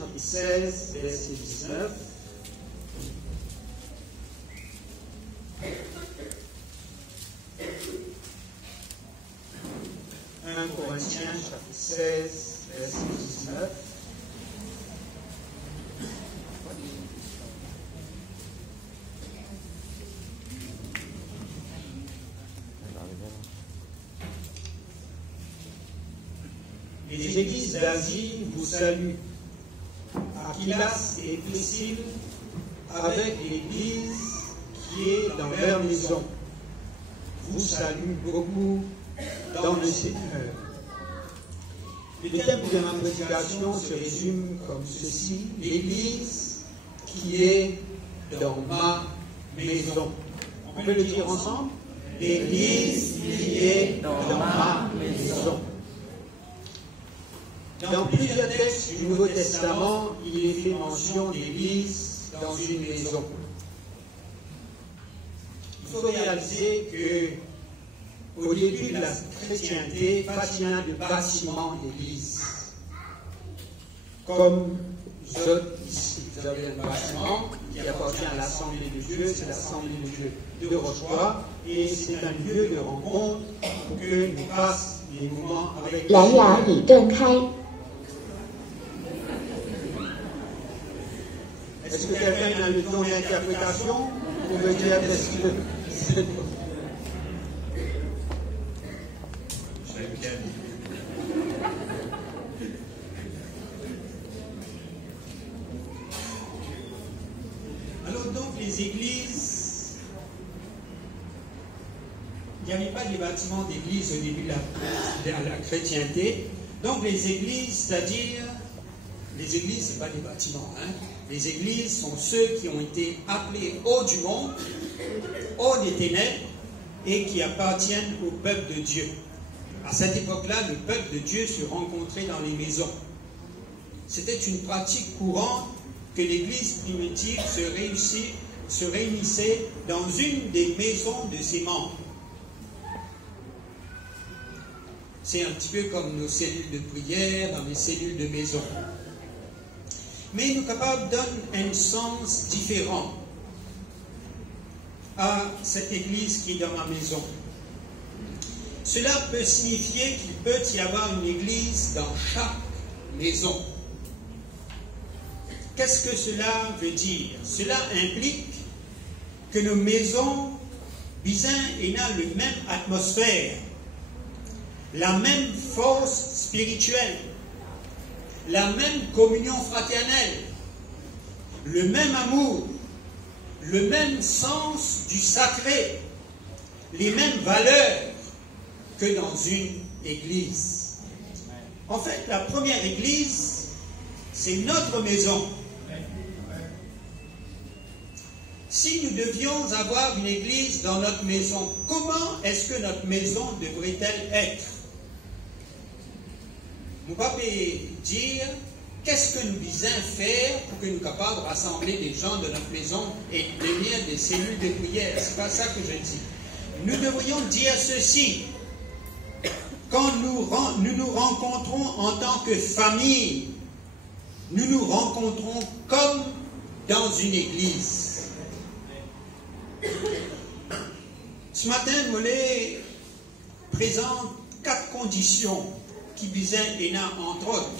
chapitre 16, verset 19. 1 Corinthiens, chapitre 16, verset 19. Les églises d'Asie vous saluent. Aquilas et Priscille, avec l'église qui est dans leur maison, vous saluent beaucoup dans le Seigneur. Le thème de ma prédication se résume comme ceci: l'église qui est dans ma maison. On peut le dire ensemble? L'église qui est dans ma maison. Dans plusieurs textes du Nouveau Testament, il est fait mention d'église dans une maison. Il faut réaliser que au début de la chrétienté, pas rien de bâtiment d'église. Comme vous autres ici, vous avez un bâtiment qui appartient à l'Assemblée de Dieu, c'est l'Assemblée de Dieu de Rochefort, et c'est un lieu de rencontre pour que nous passions des moments avec Dieu. 蓝牙已正开。 Est-ce que quelqu'un a le don d'interprétation pour me dire est-ce que c'est bon? Alors donc les églises, il n'y avait pas de bâtiment d'église au début de la chrétienté. Donc les églises, c'est-à-dire, les églises, ce n'est pas des bâtiments, hein. Les églises sont ceux qui ont été appelés hors du monde, hors des ténèbres, et qui appartiennent au peuple de Dieu. À cette époque-là, le peuple de Dieu se rencontrait dans les maisons. C'était une pratique courante que l'église primitive se réunissait dans une des maisons de ses membres. C'est un petit peu comme nos cellules de prière, dans les cellules de maison. Mais nous sommes capables de donner un sens différent à cette église qui est dans ma maison. Cela peut signifier qu'il peut y avoir une église dans chaque maison. Qu'est-ce que cela veut dire? Cela implique que nos maisons bisaient et la même atmosphère, la même force spirituelle, la même communion fraternelle, le même amour, le même sens du sacré, les mêmes valeurs que dans une église. En fait, la première église, c'est notre maison. Si nous devions avoir une église dans notre maison, comment est-ce que notre maison devrait-elle être? Nous ne pouvons pas dire qu'est-ce que nous visons faire pour que nous soyons capables de rassembler des gens de notre maison et devenir des cellules de prière. Ce n'est pas ça que je dis. Nous devrions dire ceci. Quand nous nous rencontrons en tant que famille, nous nous rencontrons comme dans une église. Ce matin, je voulais présenter 4 conditions qui visaient entre autres,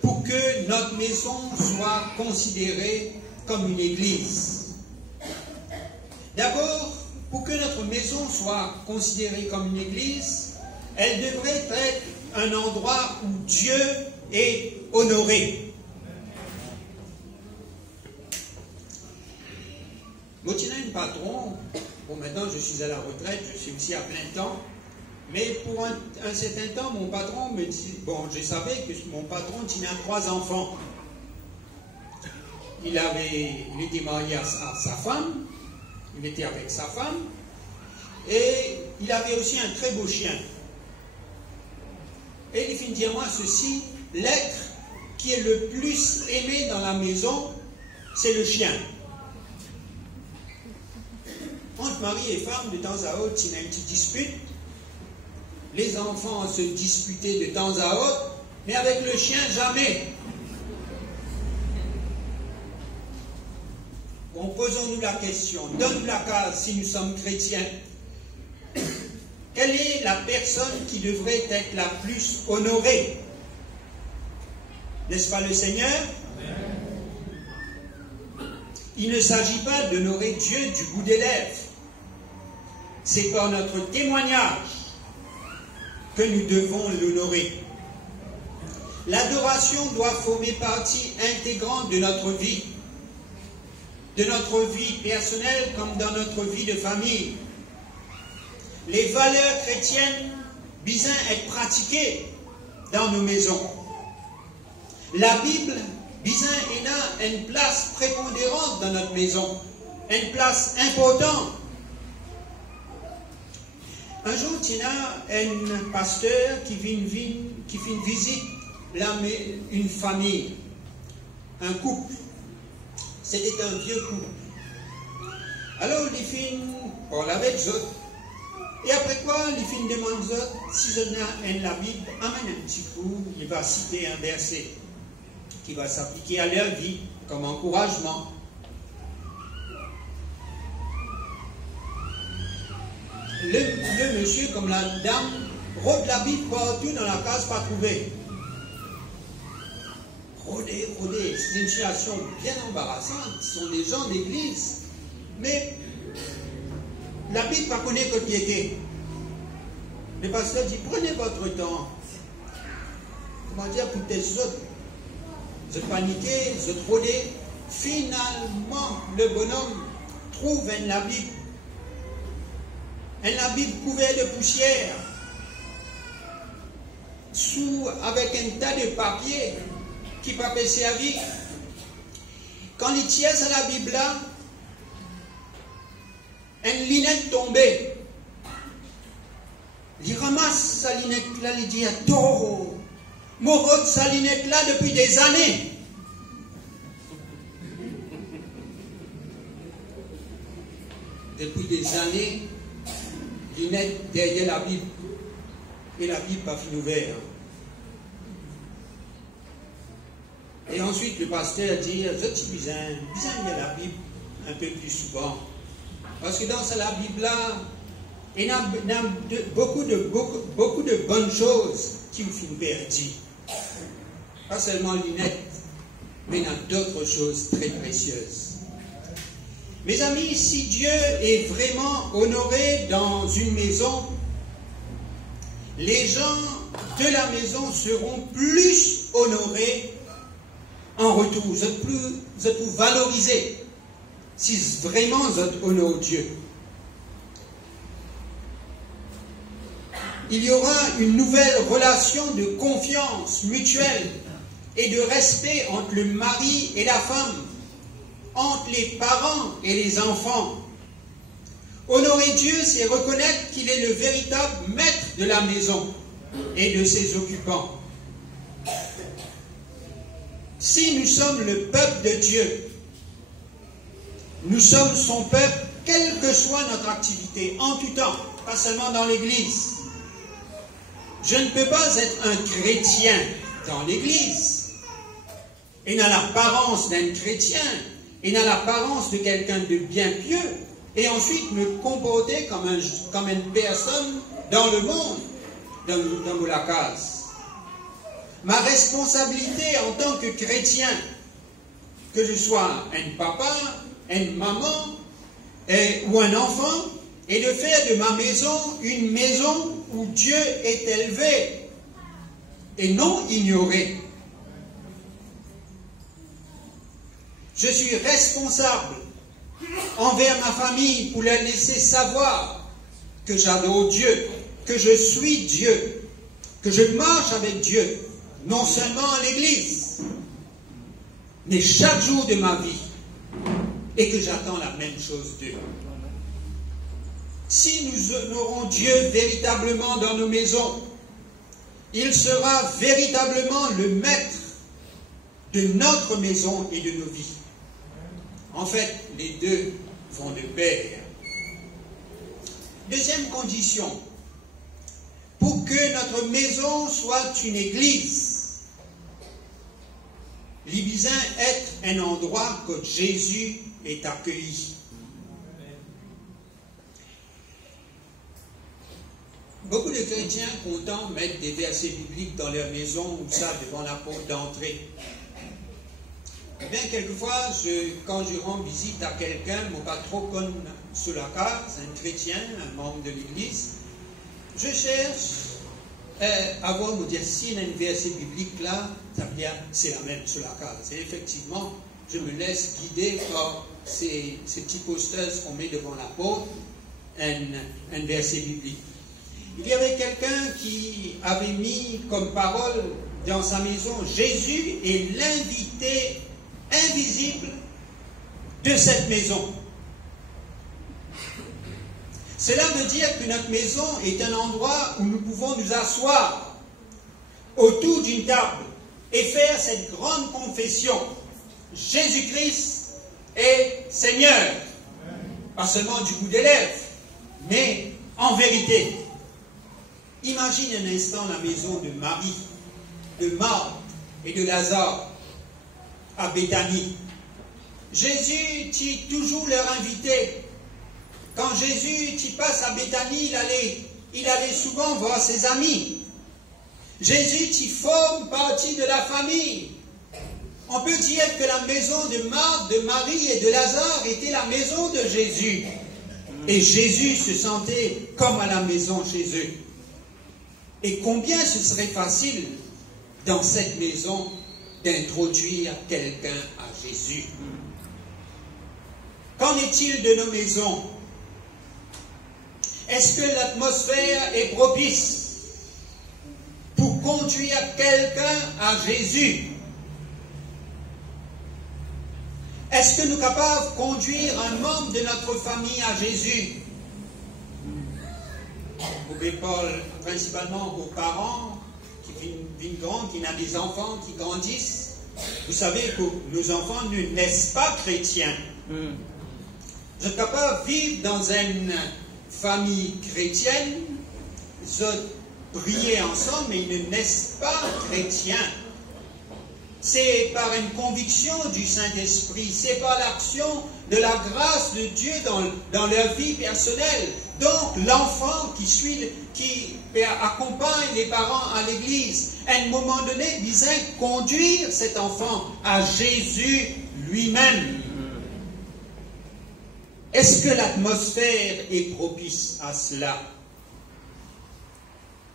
pour que notre maison soit considérée comme une église. D'abord, pour que notre maison soit considérée comme une église, elle devrait être un endroit où Dieu est honoré. Moi, je suis un patron. Bon, maintenant, je suis à la retraite, je suis aussi à plein temps. Mais pour un certain temps, mon patron me dit, bon, je savais que mon patron tinait 3 enfants. Il était marié à sa femme, il était avec sa femme, et il avait aussi un très beau chien. Et il finit dire moi ceci, l'être qui est le plus aimé dans la maison, c'est le chien. Entre mari et femme, de temps à autre, il y a une petite dispute. Les enfants se disputaient de temps à autre, mais avec le chien, jamais. posons-nous la question, donne-nous la case si nous sommes chrétiens. Quelle est la personne qui devrait être la plus honorée? N'est-ce pas le Seigneur? Il ne s'agit pas d'honorer Dieu du bout des lèvres. C'est par notre témoignage que nous devons l'honorer. L'adoration doit former partie intégrante de notre vie personnelle comme dans notre vie de famille. Les valeurs chrétiennes besoin être pratiquées dans nos maisons. La Bible besoin a une place prépondérante dans notre maison, une place importante. Un jour, il y a un pasteur qui vient visiter une famille, un couple. C'était un vieux couple. Alors, il finit parler avec eux. Et après quoi, il finit demander si je n'ai la Bible, amène un petit coup, il va citer un verset qui va s'appliquer à leur vie comme encouragement. Le monsieur, comme la dame, rôde la Bible partout dans la case, pas trouvé. Rôder, c'est une situation bien embarrassante. Ce sont des gens d'église. Mais la Bible pas connaît que qui était. Le pasteur dit, prenez votre temps. Comment dire, pour tes autres. Vous paniquez, vous rôdez. Finalement, le bonhomme trouve la Bible. La Bible couverte de poussière. Avec un tas de papier qui n'a pas servi. Quand il tient à la Bible là, une lunette tombée. Il ramasse sa lunette là, il dit à Toro, mon rote sa lunette là depuis des années. Depuis des années, lunette derrière la Bible. Et la Bible pas fini ouverte. Et ensuite, le pasteur dit, je suis besoin lire la Bible un peu plus souvent. Parce que dans la Bible-là, il y a beaucoup de bonnes choses qui vous finissent perdues. Pas seulement lunettes, mais il y a d'autres choses très précieuses. Mes amis, si Dieu est vraiment honoré dans une maison, les gens de la maison seront plus honorés en retour. Vous êtes plus valorisés si vraiment vous honorez Dieu. Il y aura une nouvelle relation de confiance mutuelle et de respect entre le mari et la femme, entre les parents et les enfants. Honorer Dieu, c'est reconnaître qu'il est le véritable maître de la maison et de ses occupants. Si nous sommes le peuple de Dieu, nous sommes son peuple, quelle que soit notre activité, en tout temps, pas seulement dans l'église. Je ne peux pas être un chrétien dans l'église et dans l'apparence d'un chrétien et dans l'apparence de quelqu'un de bien pieux et ensuite me comporter comme une personne dans le monde, dans la case. Ma responsabilité en tant que chrétien, que je sois un papa, une maman ou un enfant, est de faire de ma maison une maison où Dieu est élevé et non ignoré. Je suis responsable envers ma famille pour leur laisser savoir que j'adore Dieu, que je suis Dieu, que je marche avec Dieu, non seulement à l'église, mais chaque jour de ma vie, et que j'attends la même chose d'eux. Si nous honorons Dieu véritablement dans nos maisons, il sera véritablement le maître de notre maison et de nos vies. En fait, les deux vont de pair. Deuxième condition, pour que notre maison soit une église, L'Ibizin être un endroit que Jésus est accueilli. Beaucoup de chrétiens contents mettent des versets bibliques dans leur maison ou ça devant la porte d'entrée. Eh bien, quelquefois, quand je rends visite à quelqu'un, mon pas trop connu sur la case, un chrétien, un membre de l'église, je cherche à voir, me dire, s'il y a un verset biblique là, ça veut dire c'est la même sur la case. Et effectivement, je me laisse guider par ces petits posters qu'on met devant la porte, un verset biblique. Il y avait quelqu'un qui avait mis comme parole dans sa maison, Jésus est l'invité invisible de cette maison. Cela veut dire que notre maison est un endroit où nous pouvons nous asseoir autour d'une table et faire cette grande confession. Jésus-Christ est Seigneur. Pas seulement du bout des lèvres, mais en vérité. Imagine un instant la maison de Marie, de Marthe et de Lazare à Béthanie. Jésus t'y toujours leur invité. Quand Jésus t'y passe à Béthanie, il allait souvent voir ses amis. Jésus t'y forme partie de la famille. On peut dire que la maison de Marthe, de Marie et de Lazare était la maison de Jésus. Et Jésus se sentait comme à la maison chez eux. Et combien ce serait facile dans cette maison d'introduire quelqu'un à Jésus. Qu'en est-il de nos maisons? Est-ce que l'atmosphère est propice pour conduire quelqu'un à Jésus? Est-ce que nous sommes capables de conduire un membre de notre famille à Jésus? Vous pouvez parler principalement aux parents qui viennent grands, qui ont des enfants qui grandissent. Vous savez que nos enfants ne naissent pas chrétiens. Vous êtes capables de vivre dans une famille chrétienne, ils ont prié ensemble, mais ils ne naissent pas chrétiens. C'est par une conviction du Saint-Esprit, c'est par l'action de la grâce de Dieu dans leur vie personnelle. Donc l'enfant qui accompagne les parents à l'église, à un moment donné, disait conduire cet enfant à Jésus lui-même. Est-ce que l'atmosphère est propice à cela?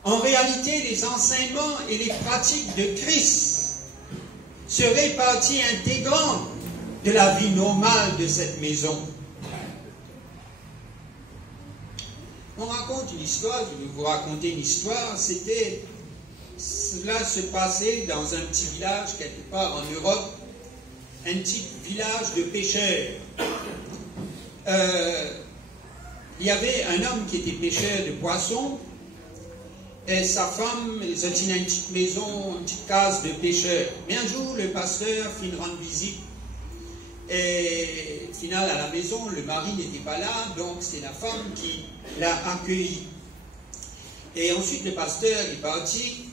En réalité, les enseignements et les pratiques de Christ seraient partie intégrante de la vie normale de cette maison. On raconte une histoire, je vais vous raconter une histoire, cela se passait dans un petit village quelque part en Europe, un petit village de pêcheurs. Il y avait un homme qui était pêcheur de poissons, et sa femme, ils ont une petite maison, une petite case de pêcheurs. Mais un jour, le pasteur fit une rendre visite. Et au final, à la maison, le mari n'était pas là, donc c'est la femme qui l'a accueilli. Et ensuite, le pasteur est parti.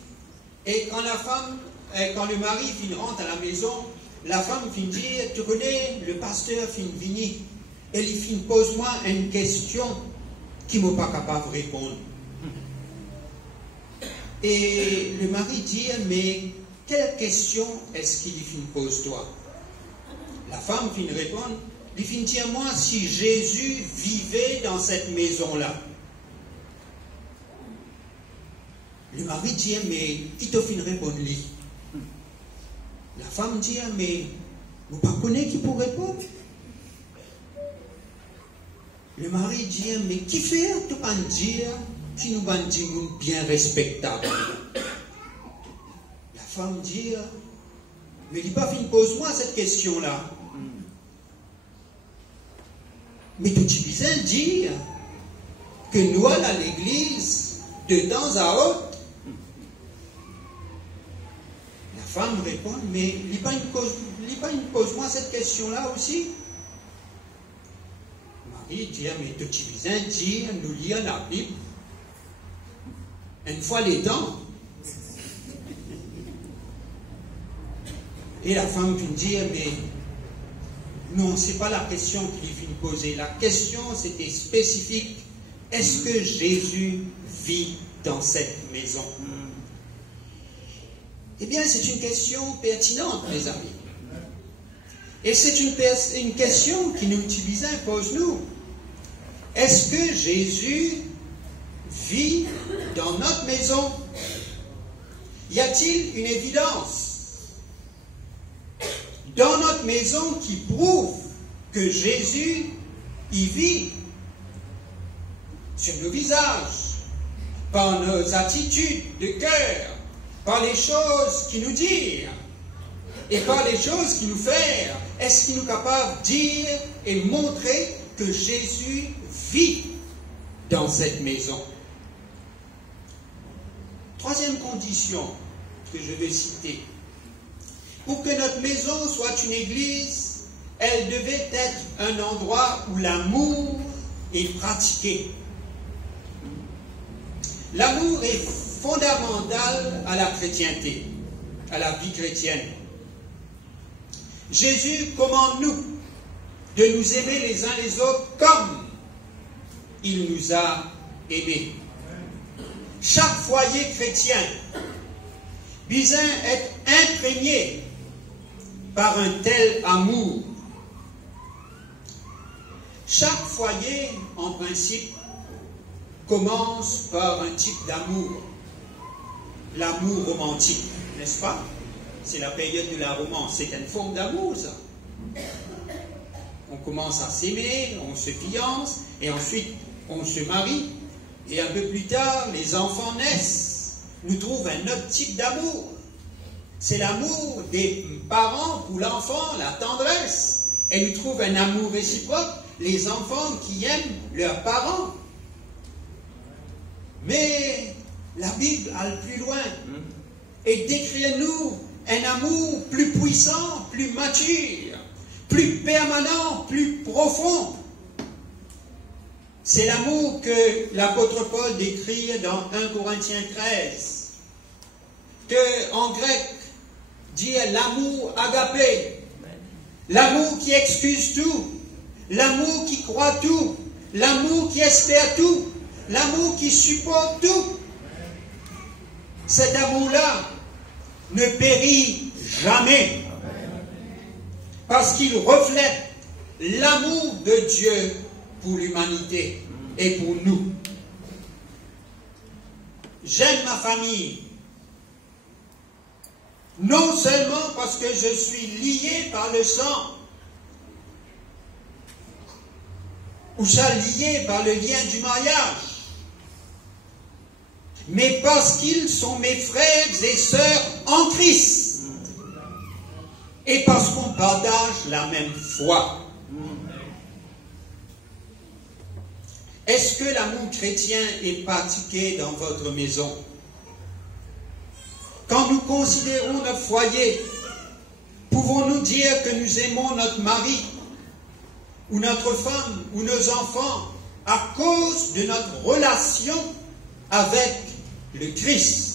Et quand le mari fit rentre à la maison, la femme fit dire, tu connais, le pasteur fit venir. Et il fit pose-moi une question qui ne m'a pas capable de répondre. Et le mari dit, mais quelle question est-ce qu'il pose toi? La femme fit répondre, il fit dire, moi, si Jésus vivait dans cette maison-là. Le mari dit, mais qui te fit répondre lui? La femme dit, mais vous ne connaissez pas qui pour répondre? Le mari dit, mais qui fait tout pas dire qui nous va dire bien respectable? La femme dit, mais il pas fini pose-moi cette question-là. Mais tout bizarre dire que nous allons à l'église de temps à autre. La femme répond, mais il pas pose-moi cette question-là aussi. Marie dit, mais tout bizarre dire nous lire la Bible une fois les temps. Et la femme peut dire, mais non, ce n'est pas la question qu'il finit de poser. La question, c'était spécifique. Est-ce que Jésus vit dans cette maison? Eh bien, c'est une question pertinente, mes amis. Et c'est une question qui nous Tibétains pose-nous. Est-ce que Jésus vit dans notre maison? Y a-t-il une évidence dans notre maison qui prouve que Jésus y vit? Sur nos visages, par nos attitudes de cœur, par les choses qu'il nous dit et par les choses qu'il nous fait. Est-ce qu'il nous est capable de dire et montrer que Jésus vit dans cette maison? Troisième condition que je veux citer. Pour que notre maison soit une église, elle devait être un endroit où l'amour est pratiqué. L'amour est fondamental à la chrétienté, à la vie chrétienne. Jésus commande-nous de nous aimer les uns les autres comme il nous a aimés. Chaque foyer chrétien besoin être imprégné par un tel amour. Chaque foyer, en principe, commence par un type d'amour. L'amour romantique, n'est-ce pas? C'est la période de la romance. C'est une forme d'amour, ça. On commence à s'aimer, on se fiance, et ensuite on se marie. Et un peu plus tard, les enfants naissent. Nous trouvons un autre type d'amour. C'est l'amour des parents pour l'enfant, la tendresse. Et nous trouvons un amour réciproque, les enfants qui aiment leurs parents. Mais la Bible allait plus loin et décrit-nous un amour plus puissant, plus mature, plus permanent, plus profond. C'est l'amour que l'apôtre Paul décrit dans 1 Corinthiens 13, que en grec dit l'amour agapé, l'amour qui excuse tout, l'amour qui croit tout, l'amour qui espère tout, l'amour qui supporte tout. Cet amour-là ne périt jamais parce qu'il reflète l'amour de Dieu pour l'humanité et pour nous. J'aime ma famille, non seulement parce que je suis lié par le sang, ou ça lié par le lien du mariage, mais parce qu'ils sont mes frères et sœurs en Christ, et parce qu'on partage la même foi. Est-ce que l'amour chrétien est pratiqué dans votre maison? Quand nous considérons notre foyer, pouvons-nous dire que nous aimons notre mari, ou notre femme, ou nos enfants, à cause de notre relation avec le Christ?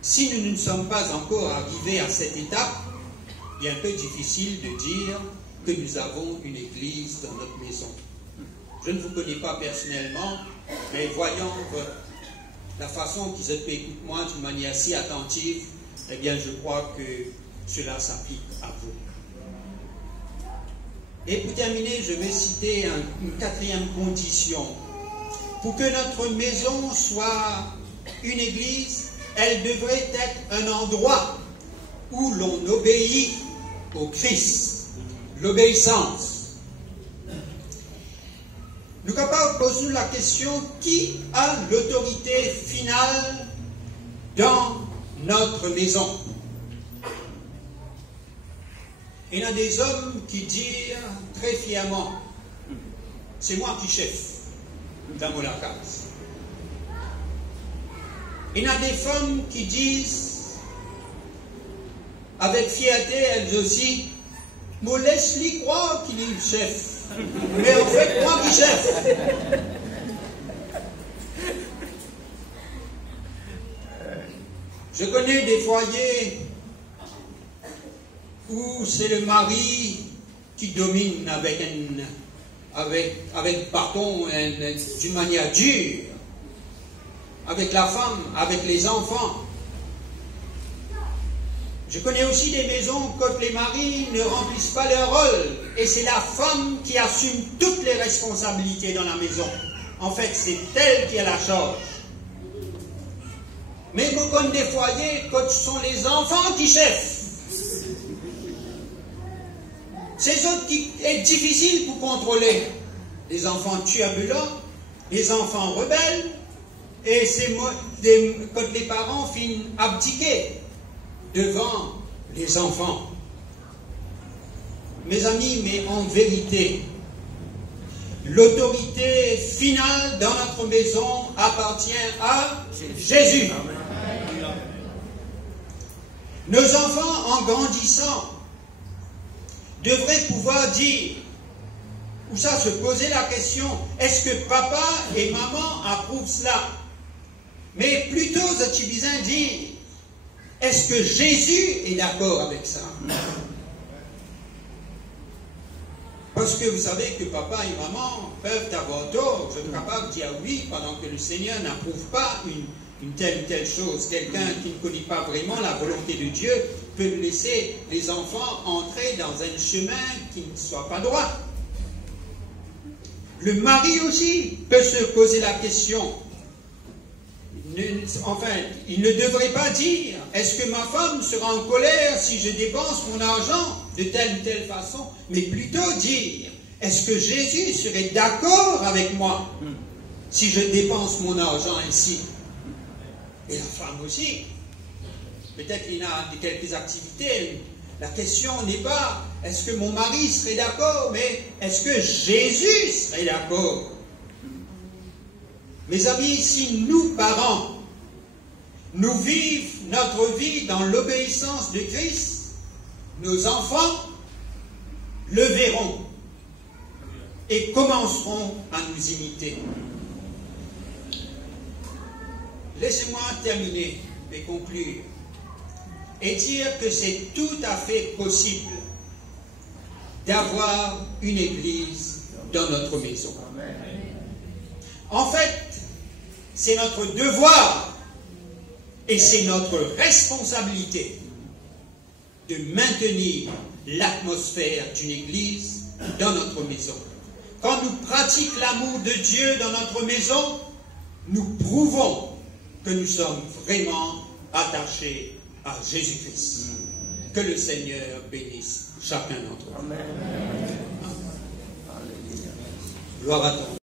Si nous ne sommes pas encore arrivés à cette étape, il est un peu difficile de dire que nous avons une église dans notre maison. Je ne vous connais pas personnellement, mais voyant la façon qu'ils écoutent moi d'une manière si attentive, eh bien je crois que cela s'applique à vous. Et pour terminer, je vais citer une quatrième condition. Pour que notre maison soit une église, elle devrait être un endroit où l'on obéit au Christ. L'obéissance. Nous sommes capables de poser la question, qui a l'autorité finale dans notre maison? Il y a des hommes qui disent très fièrement, c'est moi qui chef dans mon case. Il y a des femmes qui disent avec fierté, elles aussi, me laisse-lui croire qu'il est le chef. Mais en fait, moi qui chef. Je connais des foyers ou c'est le mari qui domine avec bâton d'une manière dure, avec la femme, avec les enfants. Je connais aussi des maisons quand les maris ne remplissent pas leur rôle et c'est la femme qui assume toutes les responsabilités dans la maison. En fait, c'est elle qui a la charge. Mais vous connaissez des foyers quand ce sont les enfants qui cheffent. C'est autres qui est difficile pour contrôler. Les enfants turbulents, les enfants rebelles, et c'est quand les parents finissent abdiquer devant les enfants. Mes amis, mais en vérité, l'autorité finale dans notre maison appartient à Jésus. Nos enfants, en grandissant, devraient pouvoir dire, ou ça se poser la question, est-ce que papa et maman approuvent cela? Mais plutôt, c'est besoin de dire, est-ce que Jésus est d'accord avec ça? Parce que vous savez que papa et maman peuvent avoir tort. Je suis capable de dire oui pendant que le Seigneur n'approuve pas une telle ou telle chose. Quelqu'un qui ne connaît pas vraiment la volonté de Dieu peut laisser les enfants entrer dans un chemin qui ne soit pas droit. Le mari aussi peut se poser la question. Il ne devrait pas dire, est-ce que ma femme sera en colère si je dépense mon argent de telle ou telle façon, mais plutôt dire, est-ce que Jésus serait d'accord avec moi si je dépense mon argent ainsi? Et la femme aussi. Peut-être qu'il y a quelques activités. La question n'est pas, est-ce que mon mari serait d'accord, mais est-ce que Jésus serait d'accord? Mes amis, si nous, parents, nous vivons notre vie dans l'obéissance de Christ, nos enfants le verront et commenceront à nous imiter. Laissez-moi terminer et conclure et dire que c'est tout à fait possible d'avoir une église dans notre maison. En fait, c'est notre devoir et c'est notre responsabilité de maintenir l'atmosphère d'une église dans notre maison. Quand nous pratiquons l'amour de Dieu dans notre maison, nous prouvons que nous sommes vraiment attachés à Jésus-Christ. Que le Seigneur bénisse chacun d'entre nous. Gloire à toi.